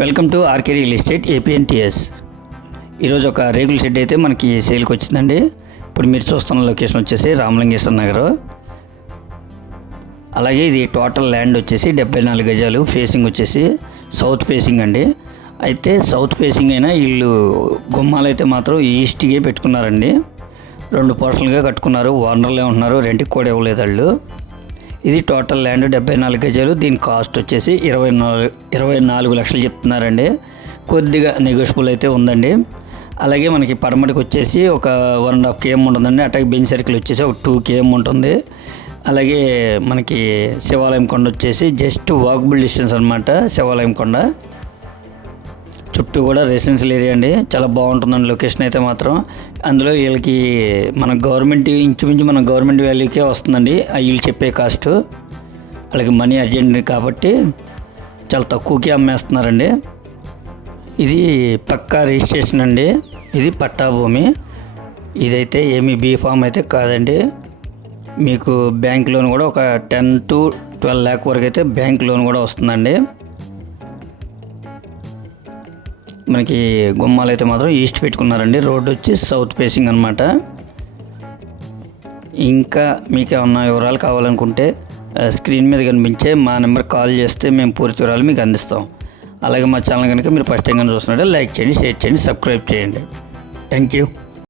Welcome to RK real estate APNTS ఈరోజు ఒక రేకుల షెడ్ అయితే మనకి సేల్కి వచ్చిందండి. ఇప్పుడు మీరు చూస్తున్న లొకేషన్ వచ్చేసి రామలింగేశ్వర నగర్. అలాగే ఇది టోటల్ ల్యాండ్ వచ్చేసి డెబ్బై నాలుగు గజాలు ఫేసింగ్ వచ్చేసి సౌత్ ఫేసింగ్ అండి. అయితే సౌత్ ఫేసింగ్ అయినా వీళ్ళు గుమ్మాలు అయితే మాత్రం ఈస్ట్గా పెట్టుకున్నారండి. రెండు పోర్షన్లుగా కట్టుకున్నారు ఓనర్లే ఉంటున్నారు రెంట్కి కూడా ఇవ్వలేదు వాళ్ళు. ఇది టోటల్ ల్యాండ్ డెబ్బై నాలుగు గజాలు. దీని కాస్ట్ వచ్చేసి ఇరవై నాలుగు ఇరవై నాలుగు లక్షలు చెప్తున్నారండి. కొద్దిగా నెగోషియబుల్ అయితే ఉందండి. అలాగే మనకి పడమటికి వచ్చేసి ఒక వన్ అండ్ హాఫ్ కేఎం ఉంటుందండి. అటాక్ బెంచ్ సర్కిల్ వచ్చేసి ఒక టూ కేఎం ఉంటుంది. అలాగే మనకి శివాలయం కొండ వచ్చేసి జస్ట్ వాకబుల్ డిస్టెన్స్ అనమాట శివాలయం కొండ. చుట్టూ కూడా రెసిడెన్షియల్ ఏరియా అండి. చాలా బాగుంటుందండి లొకేషన్ అయితే మాత్రం. అందులో వీళ్ళకి మన గవర్నమెంట్ ఇంచుమించు మన గవర్నమెంట్ వాల్యూకే వస్తుందండి. వీళ్ళు చెప్పే కాస్ట్. వాళ్ళకి మనీ అర్జెంట్ కాబట్టి చాలా తక్కువకే అమ్మేస్తున్నారండి. ఇది పక్కా రిజిస్ట్రేషన్ అండి. ఇది పట్టా భూమి ఇదైతే ఏమి బీ ఫామ్ అయితే కాదండి. మీకు బ్యాంక్ లోన్ కూడా ఒక టెన్ టు ట్వెల్వ్ ల్యాక్ వరకు అయితే బ్యాంక్ లోన్ కూడా వస్తుందండి. మనకి గుమ్మాలు అయితే మాత్రం ఈస్ట్ పెట్టుకున్నారండి. రోడ్ వచ్చి సౌత్ ఫేసింగ్ అనమాట ఇంకా మీకు ఏమన్నా వివరాలు కావాలనుకుంటే స్క్రీన్ మీద కనిపించే మా నెంబర్ కాల్ చేస్తే మేము పూర్తి వివరాలు మీకు అందిస్తాం. అలాగే మా ఛానల్ కనుక మీరు ఫస్ట్ టైం కనుక చూస్తున్నట్టే లైక్ చేయండి షేర్ చేయండి సబ్స్క్రైబ్ చేయండి. Thank you.